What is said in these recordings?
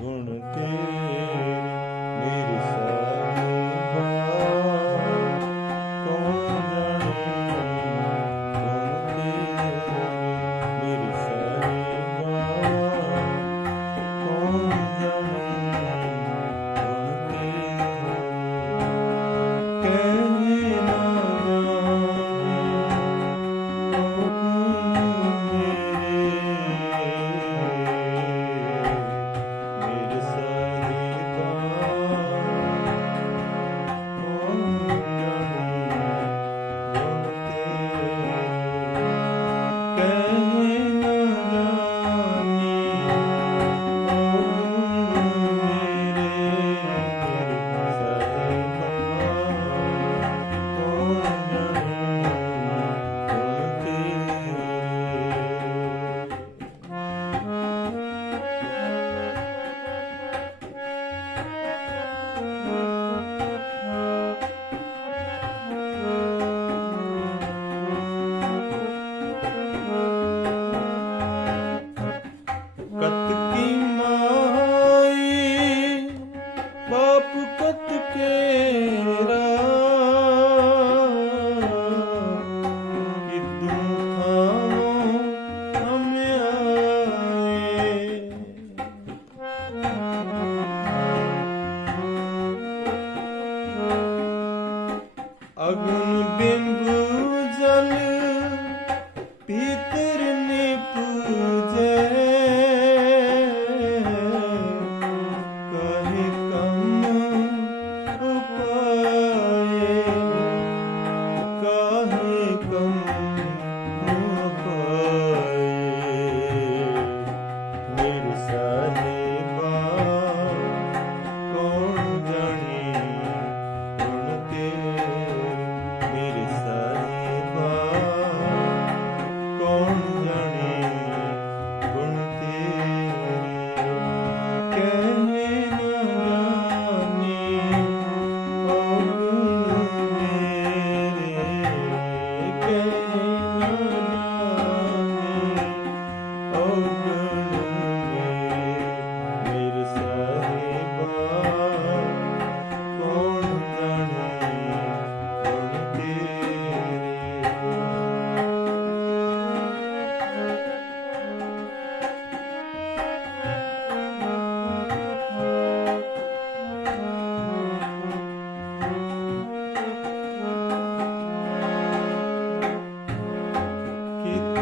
gonna get.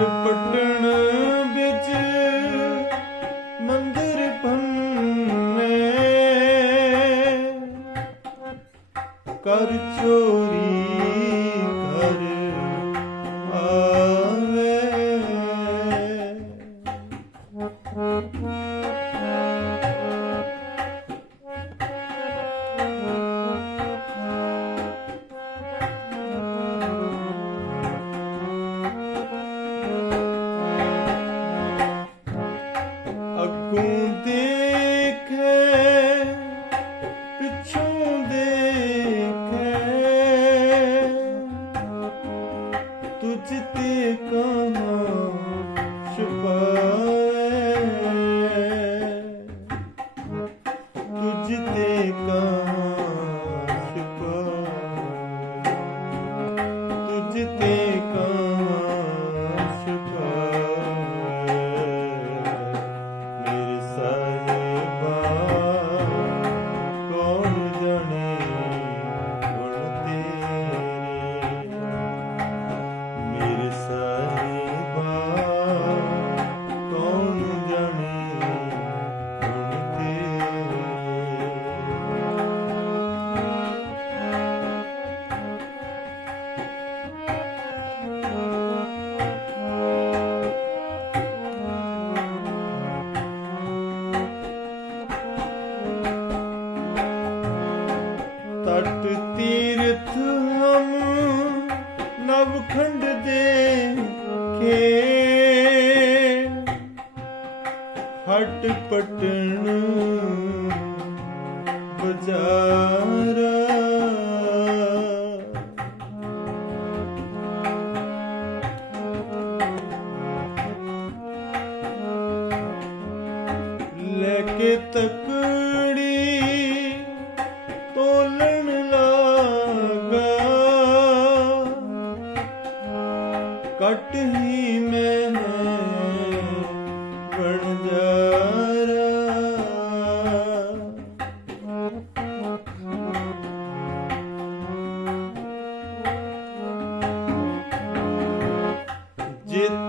Pepper. ਤਟ ਤੀਰਥ ਹਮ ਨਵਖੰਡ ਦੇ ਖੇ ਹਟ ਪਟਣ ਬਜਾਰਾ। ਲੈ ਕੇ ਤੱਕ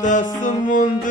tasmundu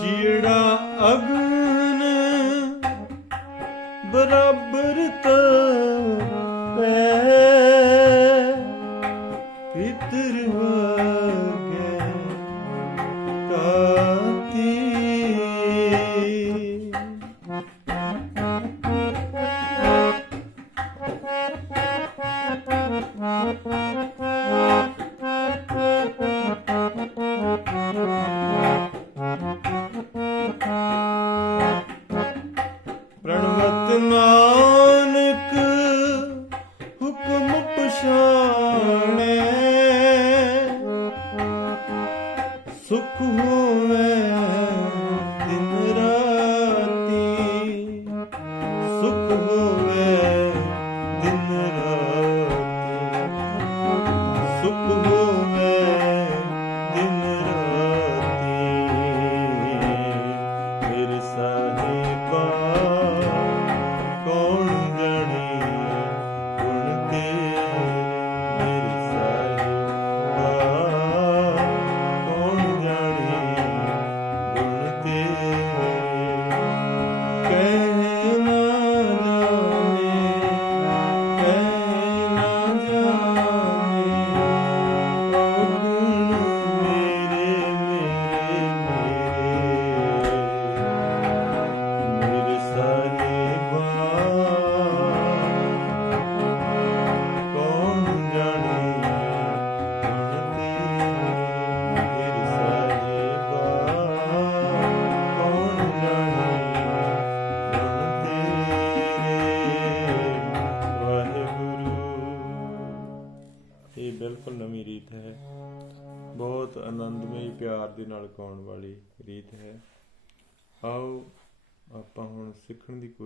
जीना अब ਸੁਖ ਹੋਵੇ ਦਿਨ ਰਾਤ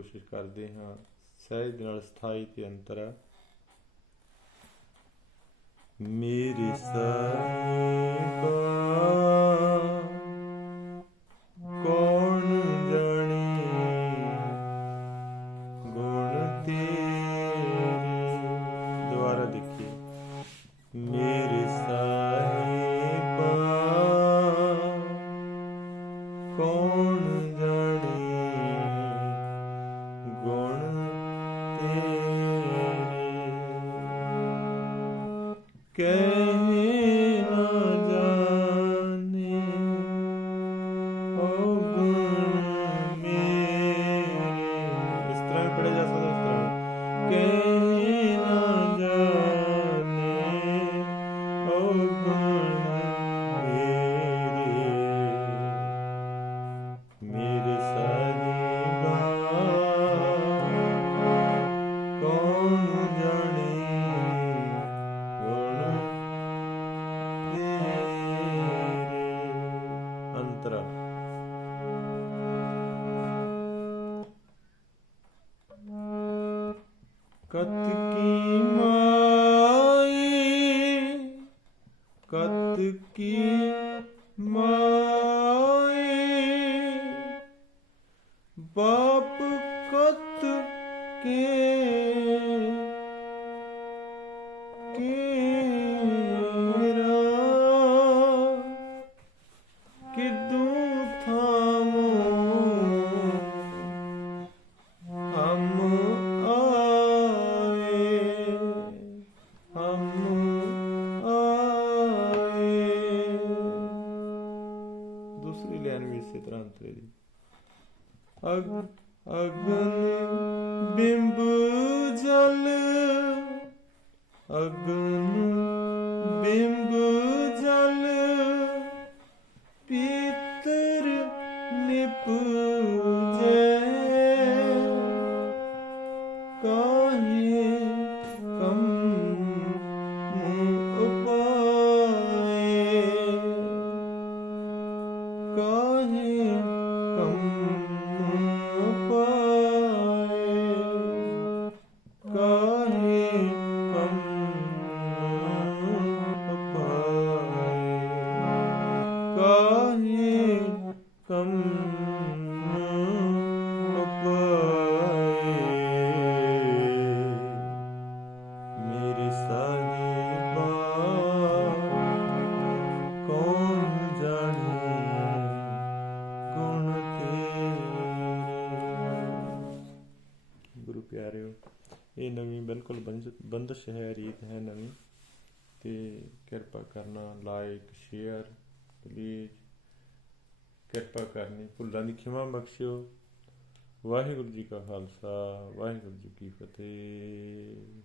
ਕੋਸ਼ਿਸ਼ ਕਰਦੇ ਹਾਂ। ਸਹਿਜ ਨਾਲ ਸਥਾਈ ਤੇ ਅੰਤਰ ਅੰਤਰਾ ਮੇਰੀ ਸਾਹਿਬਾ ਕਤ ਕੀ ਮਾਈ ਕਤ ਕੀ Hakkını bilmem ਬੰਦਸ਼ ਹੈ, ਰੀਤ ਹੈ ਨਵੀਂ। ਤੇ ਕਿਰਪਾ ਕਰਨਾ ਲਾਈਕ ਸ਼ੇਅਰ ਪਲੀਜ਼ ਕਿਰਪਾ ਕਰਨੀ, ਭੁੱਲਾਂ ਦੀ ਖਿਮਾ ਬਖਸ਼ਿਓ। ਵਾਹਿਗੁਰੂ ਜੀ ਕਾ ਖਾਲਸਾ, ਵਾਹਿਗੁਰੂ ਜੀ ਕੀ ਫਤਿਹ।